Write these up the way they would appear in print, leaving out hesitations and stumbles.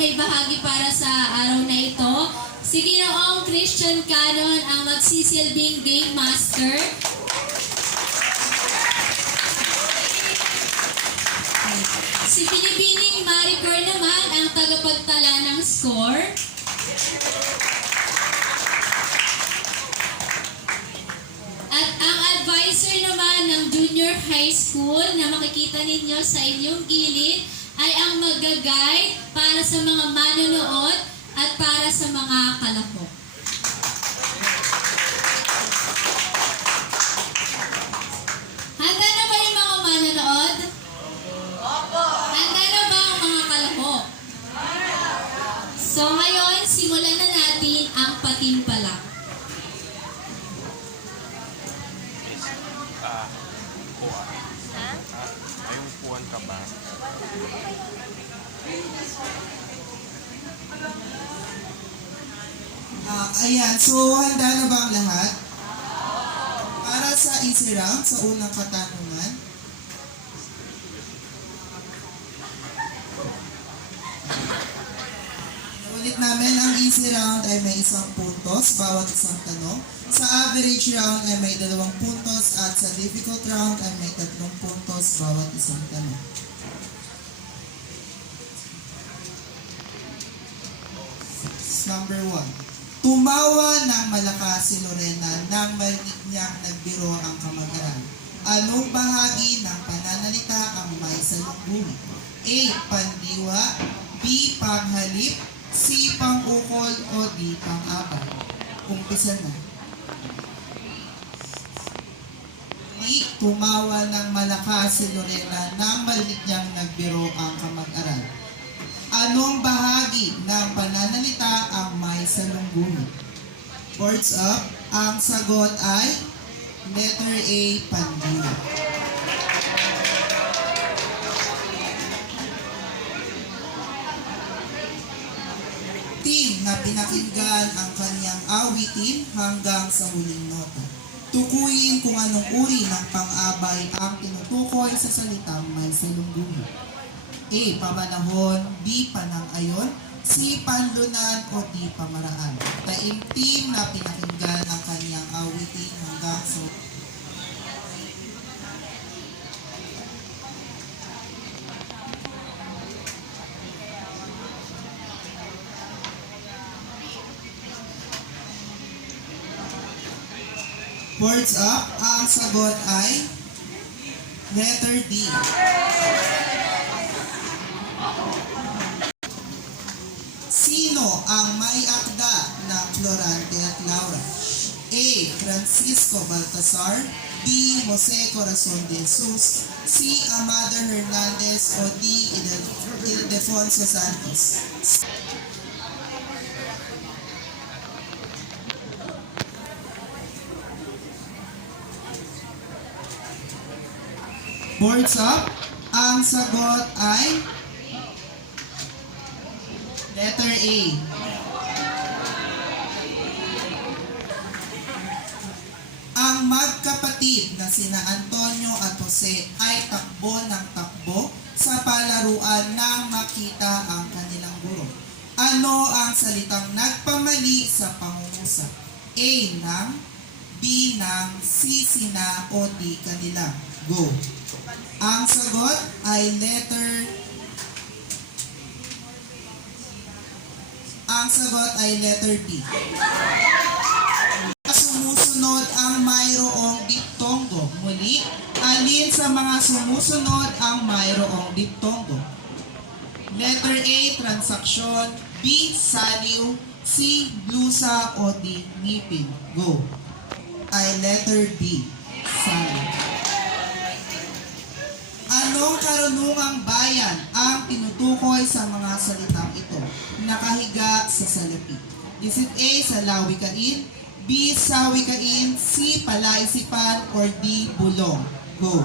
may bahagi para sa araw na ito. Si Ginoong Christian Canon ang magsisilbing Game Master. Si Pinipining Maricor naman ang tagapagtala ng score. At ang advisor naman ng Junior High School na makikita ninyo sa inyong gilid ay ang mag-guide para sa mga manonood at para sa mga kalahok. Handa na ba yung mga manonood? Opo! Handa na ba ang mga kalahok? So ngayon, simulan na natin ang patimpalak. May upuan ka ba? Ayan, so handa na ba ang lahat? Para sa easy round, sa unang katanungan. Ulit namin, ang easy round ay may 1 puntos bawat isang tanong. Sa average round ay may 2 puntos at sa difficult round ay may 3 puntos bawat isang tanong. Number 1. Tumawa ng malakas si Lorena nang marinig niyang nagbiro ang kamag-aral. Anong bahagi ng pananalita ang may salubungin? A. Pandiwa, B. Panghalip, C. Pang-ukol, o D. Pang-abay? Umpisa na. B. Tumawa ng malakas si Lorena nang marinig niyang nagbiro ang kamag-aral. Anong bahagi ng pananalita ang may salungguhan? Words up. Ang sagot ay letter A, pandiwa. Team na pinakinggan ang kanyang awitin hanggang sa huling nota. Tukuyin kung anong uri ng pang-abay ang tinutukoy sa salitang may salungguhan. A. Pamanahon, B. Panang-ayon, C. Panlunan, o D. Pamaraan. Taimtim na pinakinggan ang kanyang awitin hanggang sa... Words up, ang sagot ay letter D. Sino ang may akda ng Florante at Laura? A. Francisco Baltasar, B. Jose Corazon de Jesus, C. Amado Hernandez, o D. Ildefonso Santos? Boards up, ang sagot ay letter A. Ang magkapatid na sina Antonio at Jose ay takbo ng takbo sa palaruan nang makita ang kanilang guro. Ano ang salitang nagpamali sa pangungusap? A. Nang, B. Nang, C. Sina, o D. Kanila. Go. Ang sagot ay letter D. Sumusunod ang mayroong diptongo. Muli, alin sa mga sumusunod ang mayroong diptongo? Letter A, transaksyon, B, saliw, C, blusa, o D, ngipin. Go. Ay letter B, saliw. Anong karunungang bayan ang tinutukoy sa mga salitang ito? Nakahiga sa salapi. Is it A, sa lawikain, B, sa wikain, C, palaisipan, or D, bulong? Go.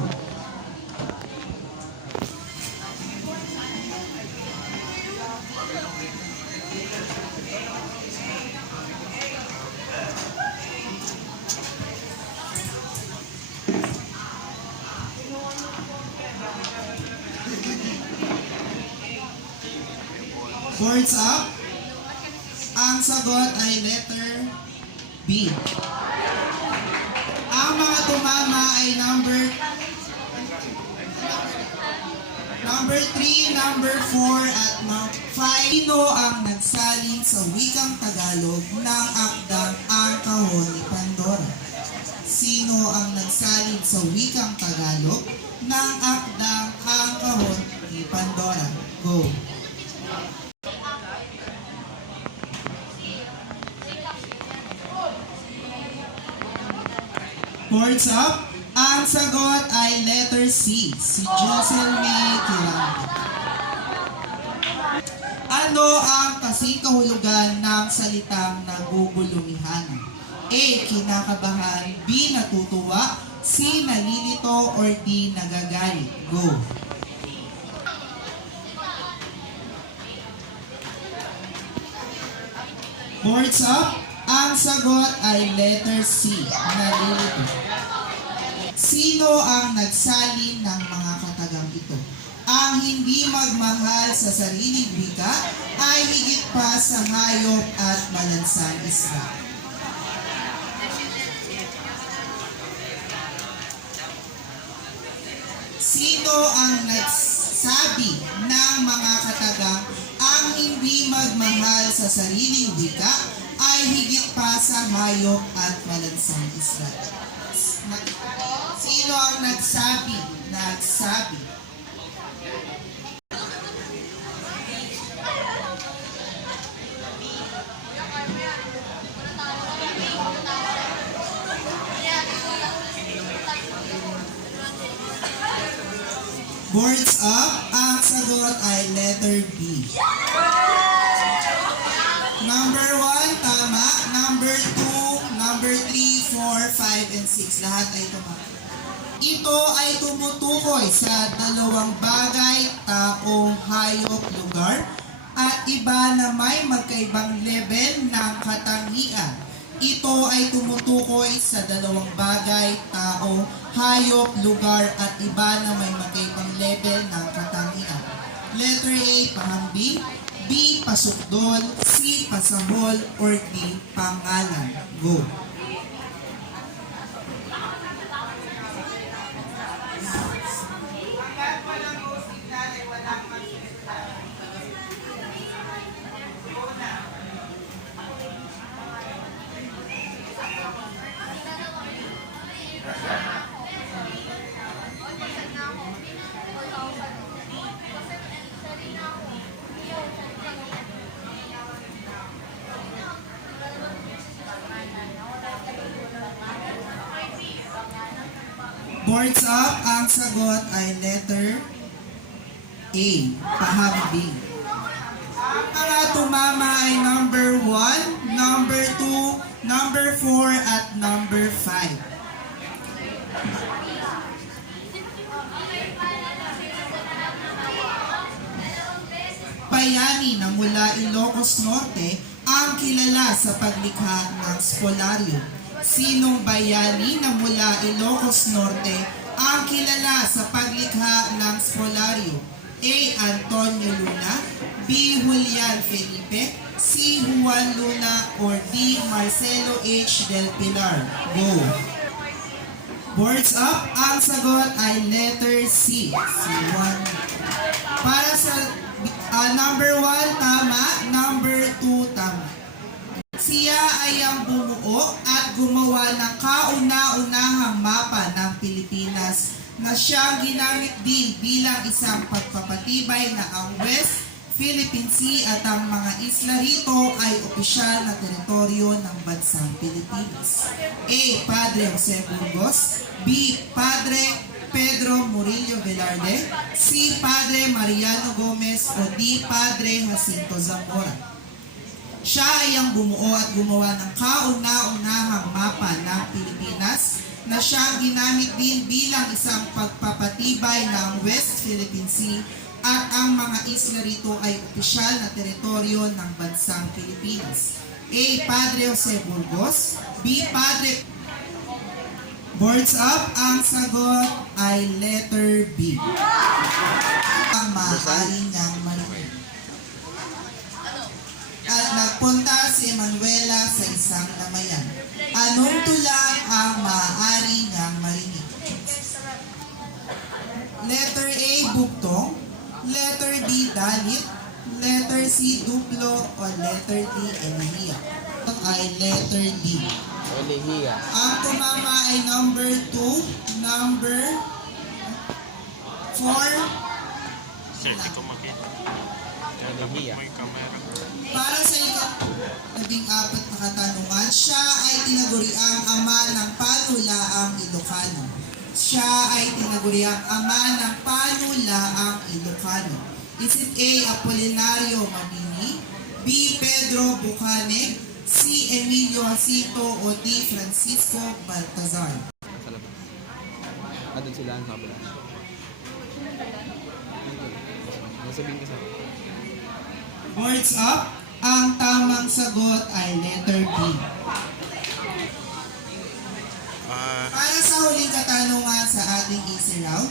Boards up. Ang sagot ay letter B. Ang mga tumama ay number 3, number 4, at 5. Sino ang nagsalin sa wikang Tagalog ng akdang Ang Kahon ni Pandora? Sino ang nagsalin sa wikang Tagalog ng akdang Ang Kahon ni Pandora? Go. Boards up. Ang sagot ay letter C, si Jocelyn Quirante. Ano ang kasing kahulugan ng salitang nagugulumihan? A. Kinakabahan. B. Natutuwa. C. Nalilito. Or D. Nagagalit. Go. Boards up. Ang sagot ay letter C, nalilito. Sino ang nagsalin ng mga katagang ito? Ang hindi magmahal sa sariling wika ay higit pa sa hayop at malansang isda. Sino ang nagsabi ng mga katagang ang hindi magmahal sa sariling wika ay higit pa sa hayop at malansang isda? Sino ang nagsabi? Nagsabi. Boards up. Ang sagot ay letter B. Number 1, tama. Number 2, number 3, 4, 5, and 6. Lahat ay tama. Ito ay tumutukoy sa dalawang bagay, tao, hayop, lugar, at iba na may magkaibang level ng katangian. Ito ay tumutukoy sa dalawang bagay, tao, hayop, lugar, at iba na may magkaibang level ng katangian. Letter A, pahambing. B, pasukdol. C, pasahol. Or D, pangalan. Go. Boards up. Ang sagot ay letter A, pahambing. Ang mga tumama ay number 1, number 2, number 4, at number 5. Bayani na mula Ilocos Norte ang kilala sa paglikha ng spolaryo. Sinong bayani na mula Ilocos Norte ang kilala sa paglikha ng spolaryo? A. Antonio Luna. B. Julian Felipe. C. Juan Luna. Or D. Marcelo H. Del Pilar. Go. Boards up. Ang sagot ay letter C, si Juan. Para sa number 1, tama. Number 2, tama. Siya ay ang bumuo at gumawa ng kauna-unahang mapa ng Pilipinas na siyang ginamit din bilang isang pagpapatibay na ang West Philippine Sea at ang mga isla rito ay opisyal na teritoryo ng bansang Pilipinas. A. Padre Jose Burgos. B. Padre Pedro Murillo Velarde. C. Padre Mariano Gomez. O D. Padre Jacinto Zamora. Siya ay ang bumuo at gumawa ng kauna-unahang mapa ng Pilipinas na siyang ginamit din bilang isang pagpapatibay ng West Philippine Sea at ang mga isla rito ay opisyal na teritoryo ng bansang Pilipinas. A. Padre Jose Burgos. B. Padre. Boards up. Ang sagot ay letter B. Ang maaari niyang marinig. si Emanuela sa isang lamayan. Anong tula ang maaari niyang marinig? Letter A, bugtong. Letter B, dalit. Letter C, duplo. O letter D, elehiya. Ito ay letter D. Elehiya. Ang tumama ay number 2, number 4. Kasi hindi ko makita. Elehiya. May camera. Para sa ika-14 na katanungan, siya ay tinaguriang ama ng panulaang Ilocano. Siya ay tinaguriang ama ng panulaang Ilocano. Is it A. Apolinario Mabini, B. Pedro Bucane, C. Emilio Jacinto o D. Francisco Baltazar? Sa labas. Doon sila sa kabila. Nasabihin ka sa akin. Words up. Ang tamang sagot ay letter B. Para sa huling katanungan sa ating easy round,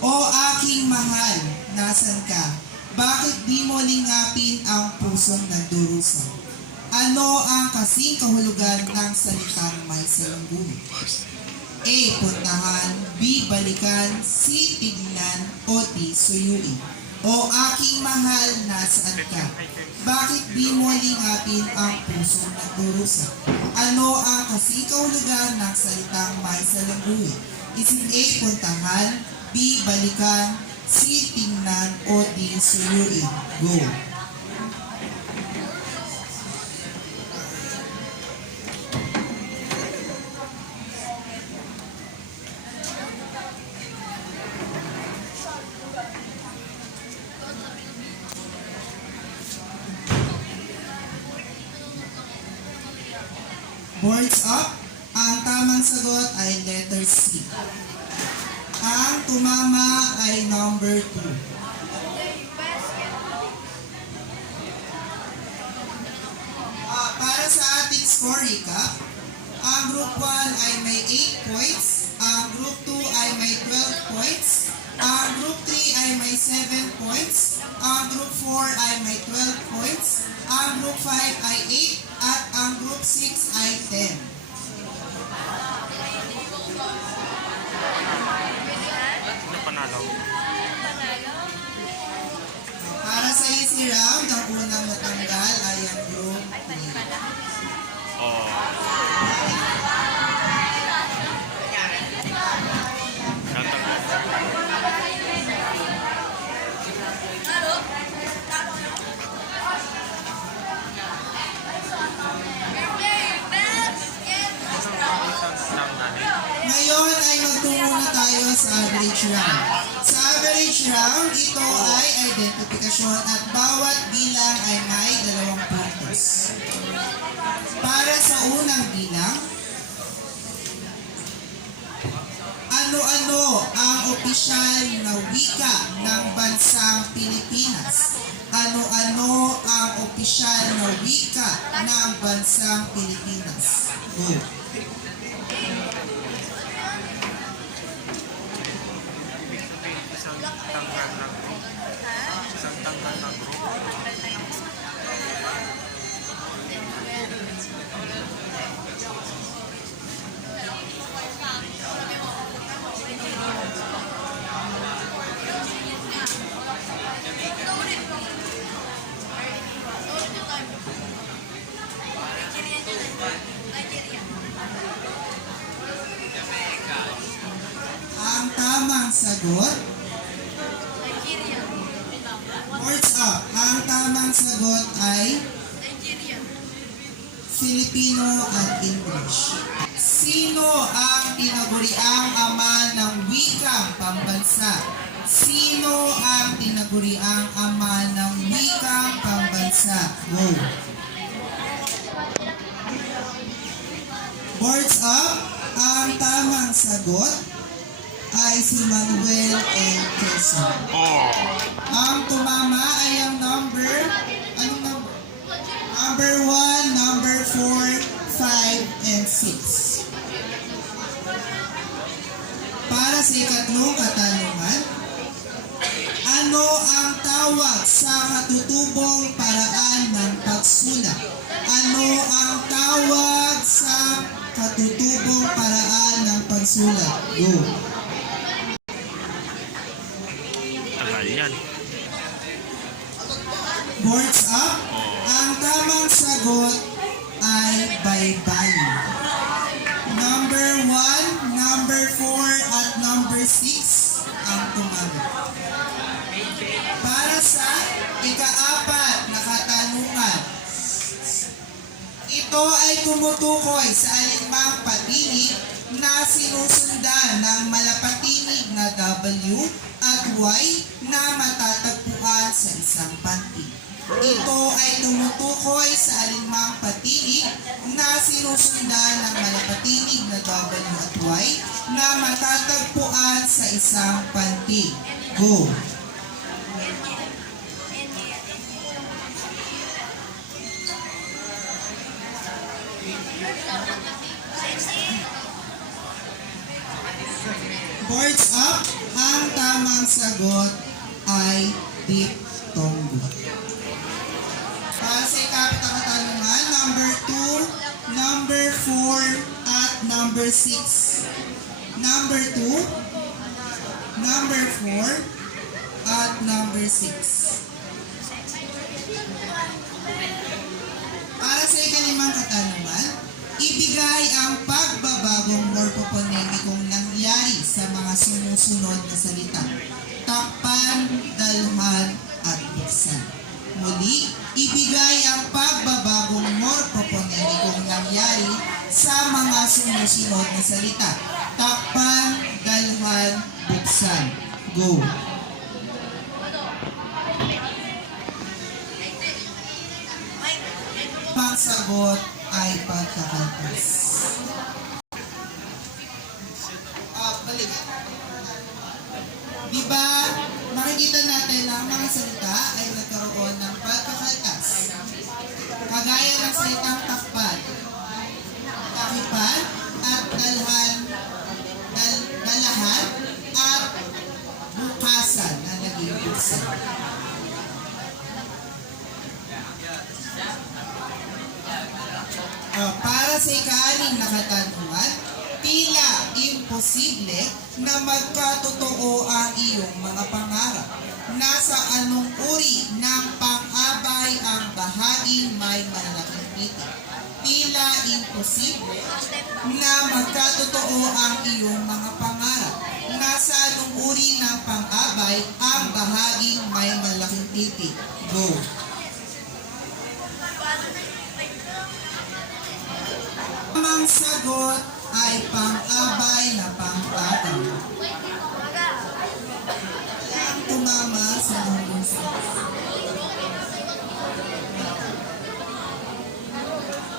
o aking mahal, nasan ka? Bakit di mo lingapin ang pusong nagdurusa? Ano ang kasing kahulugan ng salitang may salunggulo? A. Puntahan, B. Balikan, C. Tignan, o D. Suyuin. O aking mahal, nasaan ka? Bakit di mo lingapin ang pusong nagdurusa? Ano ang kasing kahulugan ng salitang may salunggulo? Is it A. Puntahan, B. Balikan, C. Tingnan, o D. Suyuin? Go! Boards up. Ang tamang sagot ay letter C. Ang tumama ay number 2. Para sa ating score recap, ang group 1 ay may 8 points, ang group 2 ay may 12 points, ang group 3 ay may 7 points, ang group 4 ay may 12 points, ang group 5 ay 8, at ang group 6 ay 10. Ano panalo? Para sa easy round, ang unang natanggal ay ang group 3. Oh. Ngayon ay magtungo na tayo sa average round. Sa average round, ito ay identifikasyon at bawat bilang ay may 2 puntos. Para sa unang bilang, ano-ano ang opisyal na wika ng bansang Pilipinas? Ano-ano ang opisyal na wika ng bansang Pilipinas? Go! Isang tanggal na group. Isang tanggal na group. Ang tamang sagot, words up. Ang tamang sagot ay Filipino at English. Sino ang tinaguriang ama ng wikang pambansa? Sino ang tinaguriang ama ng wikang pambansa? Go! Words up. Ang tamang sagot ay si Manuel L. Quezon. Oh. Ang tumama ay ang number, anong number? Number 1, number 4, 5, and 6. Para sa ikatlong katanungan, ano ang tawag sa katutubong paraan ng pagsulat? Ano Go. Tagal yan. Boards up. Ang tamang sagot ay baybay. Number 1, number 4, at number 6 ang tumagot. Para sa ika-4 na katanungan, ito ay tumutukoy sa alinmang patinig na sinusundan ng malapatinig na W at Y na matatagpuan sa isang pantig. Ito ay tumutukoy sa alinmang patinig na sinusundan ng malapatinig na W at Y na matatagpuan sa isang pantig. Go! Boards up, ang tamang sagot ay diphthongo. Para sa ikapit na katanungan, number 2, number 4, at number 6. Number 2, number 4, at number 6. Para sa ikalimang katanungan, ibigay ang pagbabagong morphoponemikong nangyari sa mga sumusunod na salita. Takpan, dalhan, at buksan. Muli, ibigay ang pagbabagong morphoponemikong nangyari sa mga sumusunod na salita. Takpan, dalhan, buksan. Go! Pangsagot ay pagkakaltas. Balik. Diba, makikita natin na ang mga salita ay nagkaroon ng pagkakaltas. Kagaya ng salitang takpan, takipan, at dalahan, at bukasan na naging buksan. Para sa ika-6 na katanungan, tila imposible na magkatotoo ang iyong mga pangarap. Nasa anong uri ng pang-abay ang bahaging may malaking titik? Tila imposible na magkatotoo ang iyong mga pangarap. Nasa anong uri ng pang-abay ang bahaging may malaking titik? Go! Ang sagot ay pang-abay na pang-agaw. Ang tumama sa number 6.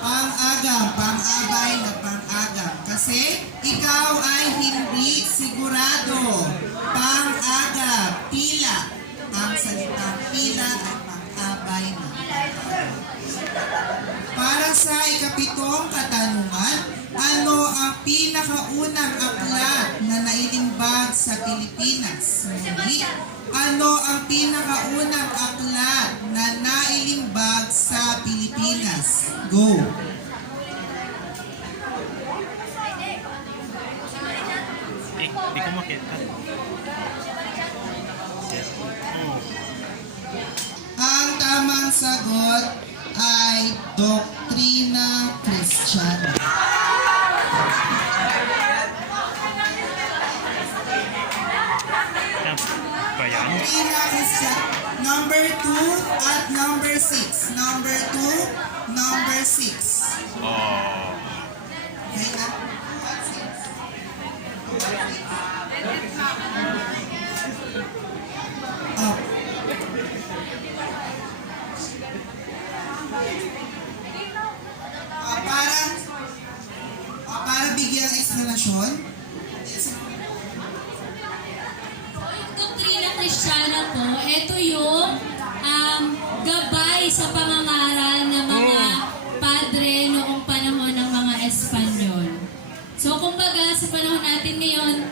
Pang-agaw, pang-abay na pang-agaw. Kasi ikaw ay hindi sigurado. Pang-agaw, tila. Ang salitang tila ay pang-abay na pang-agaw. Para sa ikapitong katanungan, ano ang pinakaunang aklat na nailimbag sa Pilipinas? Muli, ano ang pinakaunang aklat na nailimbag sa Pilipinas? Go! Di ko makita. Ang tamang sagot ay Doktrina Kristiyana. Bayan. Doktrina Kristiyana. Number 2 at number 6. Number 2, number 6. Oh. Okay na? Up. Para bigyan ng explanation, Yung doktrina Kristiyana po, ito yung gabay sa pangangaral ng mga padre noong panahon ng mga Espanyol. So kumbaga sa panahon natin ngayon,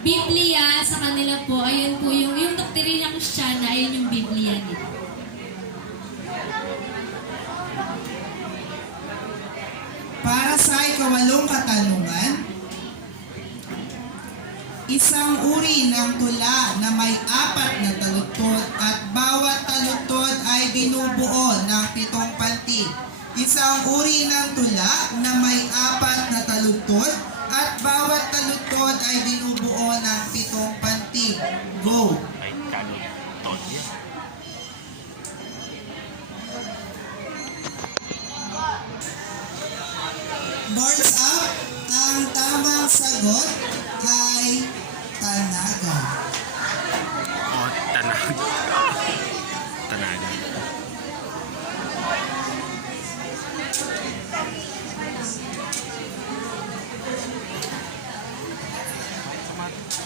Biblia sa kanila po, ayun po yung doktrina Kristiyana, ayun yung Biblia nila. para sa ikawalong katanungan, Isang uri ng tula na may 4 na taludtod at bawat taludtod ay binubuo ng 7 pantig. Isang uri ng tula na may 4 na taludtod at bawat taludtod ay binubuo ng 7 pantig. Go! Ay, kalot. Tol yan. Boards up, ang tamang sagot ay tanagan. O, tanagan. Tanagan.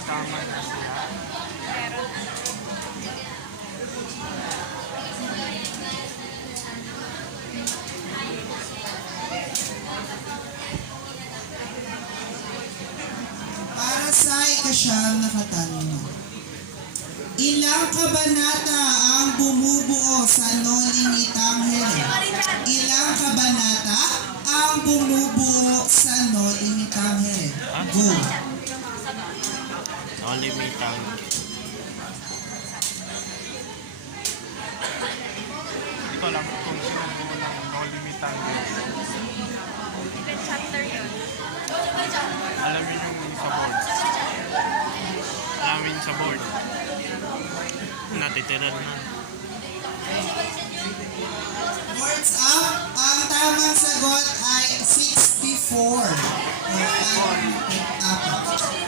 Tama na sila. Para sa ikasyam na katanungan. Ilang kabanata ang bumubuo sa No Limitang Ilang kabanata ang bumubuo sa No Limitang Go! No limitang. Hindi ko alam kung sino mo ng no limitang. Alamin yung sa board. Alamin sa board. Natitira na. Boards up, ang tamang sagot ay 64.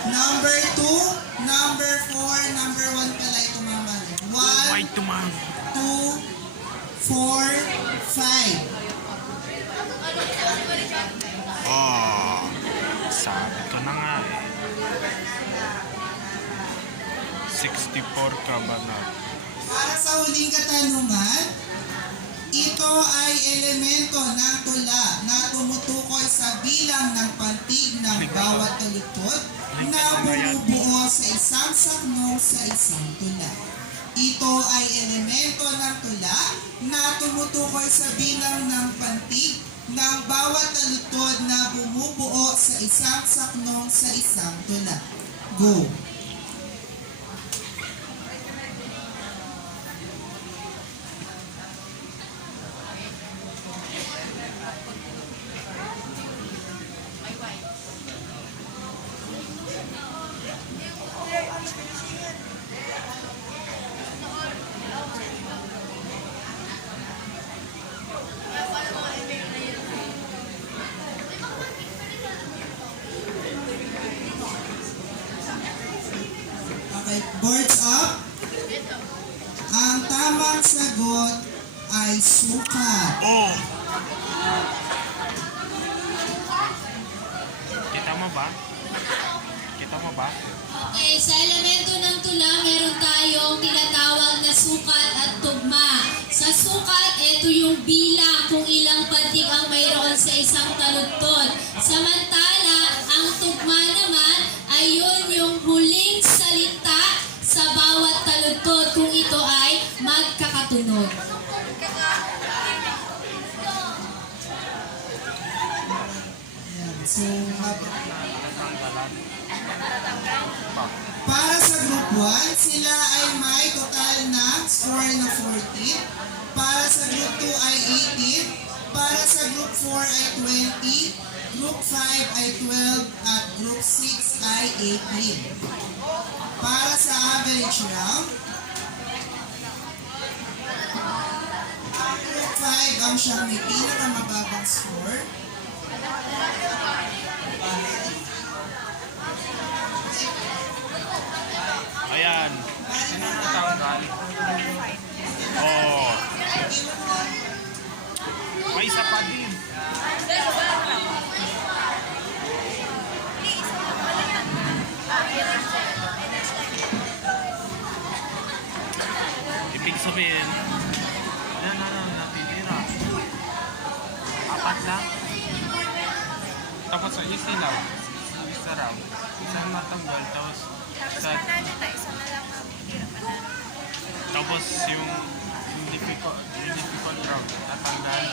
Number 2, number 4, number 1 pala ito mamali. Why 1, tumang? 2, 4, 5. Oh, sabi ko na nga eh. 64 ka ba na? Para sa huling katanungan, ito ay elemento ng tula na tumutukoy sa bilang ng pantig ng bawat taludtod na bumubuo sa isang saknong sa isang tula. Ito ay elemento ng tula na tumutukoy sa bilang ng pantig ng bawat taludtod na bumubuo sa isang saknong sa isang tula. Go! Okay, boards up. Ang tamang sagot ay sukat. Oh! Kita mo ba? Kita mo ba? Okay, sa elemento ng tula, meron tayong tinatawag na sukat at tugma. Sa sukat, ito yung bilang kung ilang pantig ang mayroon sa isang taludtod. Samantala, ang tugma naman ay yun yung huling salita sa bawat taludtod kung ito ay magkakatunod. Ayan, so, para sa group 1, sila ay may total na score na 14. Para sa group 2 ay 18. Para sa group 4 ay 20. Group 5 ay 12. At group 6 ay 18. Para sa average round, group 5 ang siyang may pinakamababang score. Ayan. Sino ang natanggal? Oh. May isa pa din. Ibig sabihin, natitira. 4 lang. Tapos sa isa lang. Isa raw. Isang matanggal. Tapos tapos yung difficult round. Tatanggal.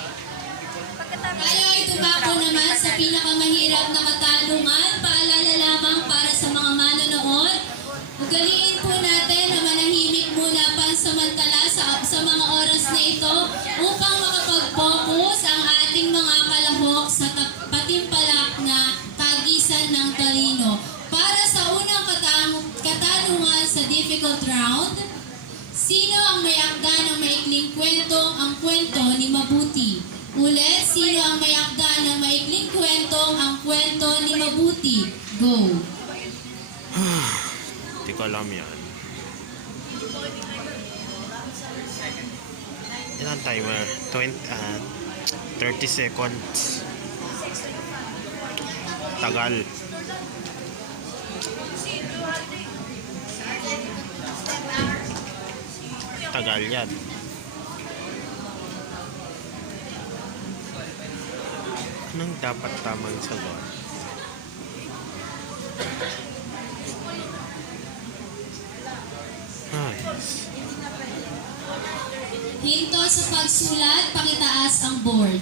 Tayo ay tumako naman sa pinakamahirap na katanungan. Paalala lamang para sa mga manonood, Sino ang may akda ng maikling kwentong ang kwento ni Mabuti? Go! Hindi ko alam yan. Yan ang timer. 30 seconds. Tagal. Tagal yan. Anong dapat tamang sagot? Nice. Hinto sa pagsulat, pakitaas ang board.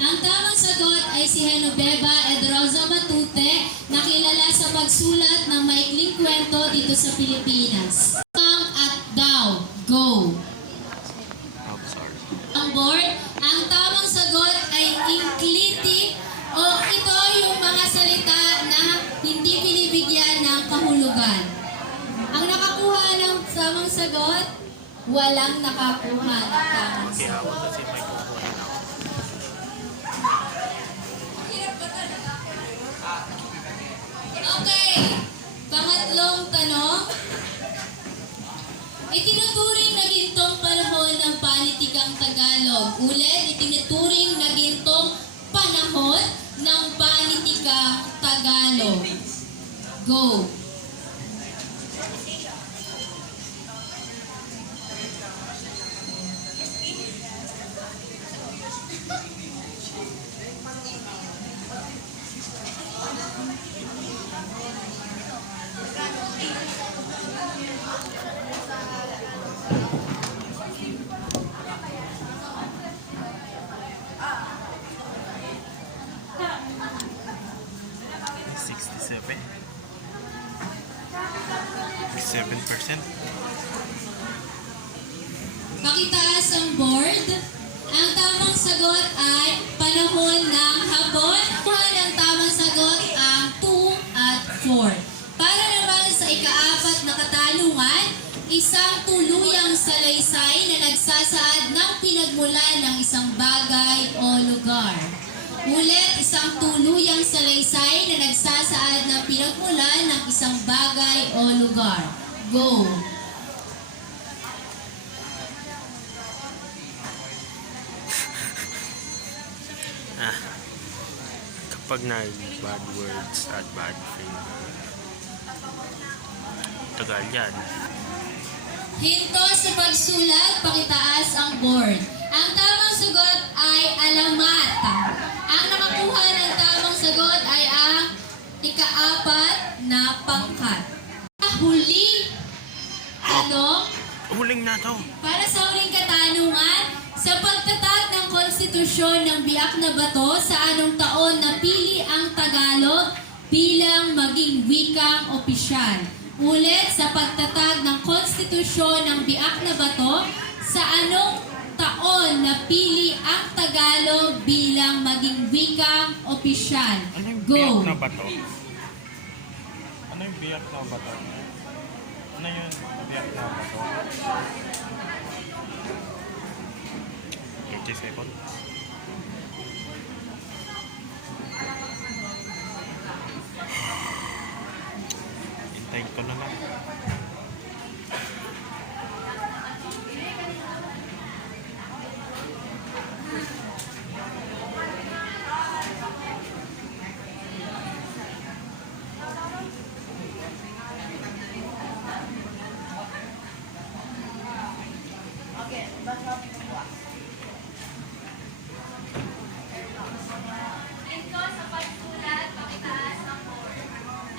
Ang tamang sagot ay si Genoveva Edroza Matute, na kilala sa pagsulat ng maikling kwento dito sa Pilipinas. Ang at daw. Go! I'm sorry. Ang board, ang tamang sagot ay inkliti o ito yung mga salita na hindi binibigyan ng kahulugan. Ang nakakuha ng tamang sagot, walang nakakuha ng tamang Kaya sagot. ako kasi may kukunin ako. Okay, pangatlong tanong. Itinuturing na gintong panahon ng panitikang Tagalog. Ulit, itinuturing na gintong panahon ng panitikang Tagalog. Go! $67. 7%. Pakitaas ang board. Ang tamang sagot ay panahon ng hapon. Ang tamang sagot ang 2 at 4. Para naman sa ikaapat na katanungan, isang tuluyang salaysay na nagsasaad ng pinagmulan ng isang bagay o lugar. Ulit, isang tuluyang salaysay na nagsasaad ng pinagmulan ng isang bagay o lugar. Go! Kapag nag-bad words at bad finger. Tagal yan. Hinto sa pagsulat, pakitaas ang board. Ang tamang sagot ay alamat. Ang nakakuha ng tamang sagot ay ang ikaapat na pangkat. Huli tanong Huling na to. para sa huling katanungan, sa pagtatag ng konstitusyon ng Biak na Bato, sa anong taon napili ang Tagalog bilang maging wikang opisyal? Ulit, sa pagtatag ng konstitusyon ng Biak na Bato, sa anong taon napili ang Tagalog bilang maging wikang opisyal? Ano yung Go! biyak na bato? Ano yung biyak na bato? Ano yung biyak na bato? 30 seconds. Hintayin ko na lang.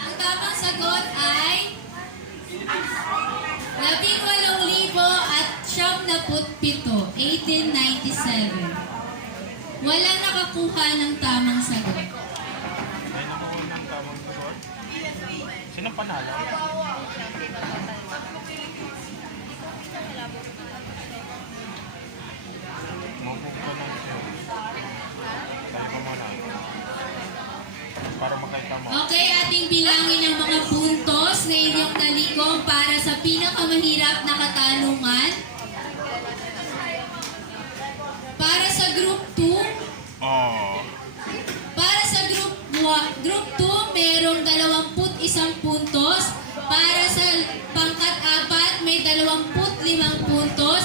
Ang tamang sagot ay 18,000 at 97, 1897. Walang nakakuha ng tamang sagot. Ay, nakuha ng tamang sagot. Sino panalo? Mabog ka lang siya. Tayo ka muna. Para makita mo. Okay, ating bilangin ang mga puntos na inyong nalikom para sa pinakamahirap na katanungan. Para sa Group 2, Oh. Para sa group 2, merong 21 puntos. Para sa pangkat-4, may 25 puntos.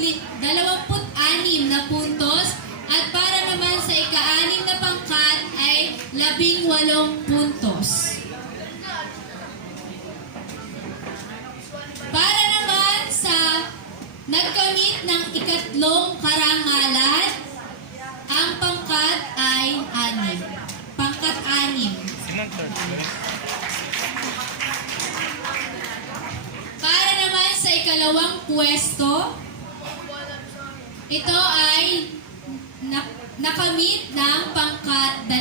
26 na puntos. At para naman sa ika-6 na pangkat ay 18 puntos. Para naman sa nagkamit ng ikatlong karangalan, ang pangkat ay 6. Pangkat 6. Sinong third place? Para naman sa ikalawang pwesto, ito ay nakamit ng pangkat 2.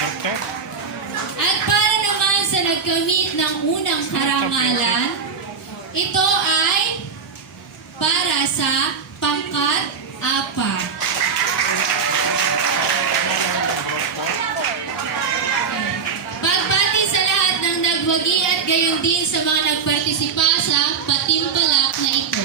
Okay. At para naman sa nagkamit ng unang karangalan, ito ay para sa pangkat 4. Pagbati sa lahat ng nagwagi at gayon din sa mga nagpartisipa sa patimpalak na ito.